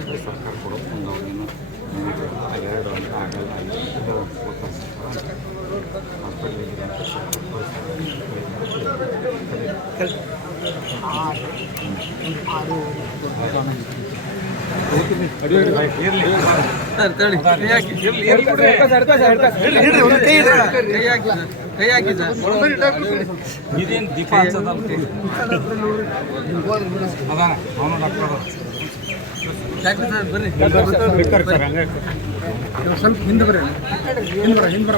ರೂಪಾಯಿ ಸರ್ಕಾರ ಕೊಡೋದು ಮುಂದೆ ಅವ್ರಿಗೇನು ಎರಡು ಅಂತ ಇರುವಂಥ ಇರಲಿ ಸರ್ ತಳಿ ಕೈ ಹಾಕಿ ಕೈ ಹಾಕಿ ಸರ್ ಕೈ ಹಾಕಿ ಸರ್ ಇದೇನು ದೀಪ ಹಚ್ಚದಲ್ಲ ಅದಾನ ಅವನು ಡಾಕ್ಟರ್ ಡಾಕ್ಟರ್ ಸರ್ ಬರ್ರಿ ಸ್ವಲ್ಪ ಹಿಂದೆ ಬರ್ರಿ ಹಿಂದೆ. ಬರ ಹಿಂದೆ ಬರ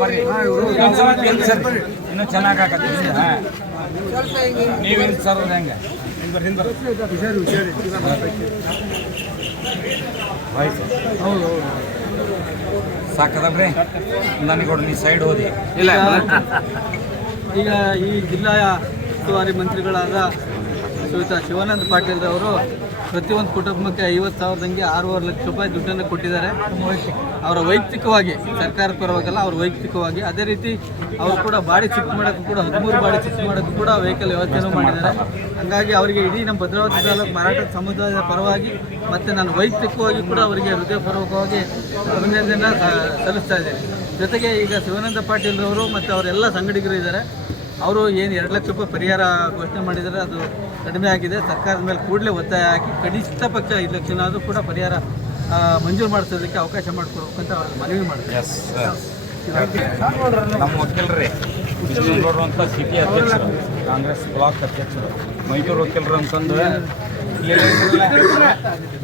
ಬರೀ ಸರ್ ಇನ್ನೂ ಚೆನ್ನಾಗಿ ಆಗತ್ತೆ ನೀವು ಹಿಂದೆ ಹೌದು ಹೆಂಗೆ ಸಾಕದಲ್ರಿ ನನಗೆ ಕೊಡು ನೀ ಸೈಡ್ ಹೋದಿ. ಇಲ್ಲ ಈಗ ಈ ಜಿಲ್ಲಾ ಉಸ್ತುವಾರಿ ಮಂತ್ರಿಗಳಾದ ಶಿವಾನಂದ ಪಾಟೀಲ್ ಅವರು ಪ್ರತಿಯೊಂದು ಕುಟುಂಬಕ್ಕೆ ಐವತ್ತು ಸಾವಿರದಂಗೆ ಆರೂವರೆ ಲಕ್ಷ ರೂಪಾಯಿ ದುಡ್ಡನ್ನು ಕೊಟ್ಟಿದ್ದಾರೆ. ಅವರ ವೈಯಕ್ತಿಕವಾಗಿ, ಸರ್ಕಾರ ಪರವಾಗಲ್ಲ, ಅವ್ರ ವೈಯಕ್ತಿಕವಾಗಿ. ಅದೇ ರೀತಿ ಅವರು ಕೂಡ ಬಾಡಿ ಚಿಕ್ಕ ಮಾಡೋಕ್ಕೂ ಕೂಡ, ಹದಿಮೂರು ಬಾಡಿ ಚಿಕ್ಕ ಮಾಡೋಕ್ಕೂ ಕೂಡ ವೆಹಿಕಲ್ ವ್ಯವಸ್ಥೆಯನ್ನು ಮಾಡಿದ್ದಾರೆ. ಹಾಗಾಗಿ ಅವರಿಗೆ ಇಡೀ ನಮ್ಮ ಭದ್ರಾವತಿ ತಾಲೂಕು ಮಾರಾಟ ಸಮುದಾಯದ ಪರವಾಗಿ ಮತ್ತು ನಾನು ವೈಯಕ್ತಿಕವಾಗಿ ಕೂಡ ಅವರಿಗೆ ಹೃದಯಪೂರ್ವಕವಾಗಿ ಅಭಿನಂದನೆ ಸಲ್ಲಿಸ್ತಾ ಇದ್ದೇನೆ. ಜೊತೆಗೆ ಈಗ ಶಿವಾನಂದ ಪಾಟೀಲ್ರವರು ಮತ್ತು ಅವರೆಲ್ಲ ಸಂಗಡಿಗರು ಇದ್ದಾರೆ. ಅವರು ಏನು ಎರಡು ಲಕ್ಷ ರೂಪಾಯಿ ಪರಿಹಾರ ಘೋಷಣೆ ಮಾಡಿದರೆ ಅದು ಕಡಿಮೆ ಆಗಿದೆ. ಸರ್ಕಾರದ ಮೇಲೆ ಕೂಡಲೇ ಒತ್ತಾಯ ಹಾಕಿ ಕನಿಷ್ಠ ಪಕ್ಷ ಐದು ಲಕ್ಷನಾದರೂ ಕೂಡ ಪರಿಹಾರ ಮಂಜೂರು ಮಾಡಿಸೋದಕ್ಕೆ ಅವಕಾಶ ಮಾಡಿಕೊಡ್ಬೇಕಂತ ಅವ್ರಿಗೆ ಮನವಿ ಮಾಡ್ತಾರೆ. ನಮ್ಮ ವಕೀಲರೇ ನೋಡುವಂಥ ಅಂತ ಸಿಟಿ ಅಧ್ಯಕ್ಷರು ಕಾಂಗ್ರೆಸ್ ಬ್ಲಾಕ್ ಅಧ್ಯಕ್ಷರು ಮೈಸೂರು ವಕೀಲರು ಅಂತಂದು ಇಲ್ಲಿ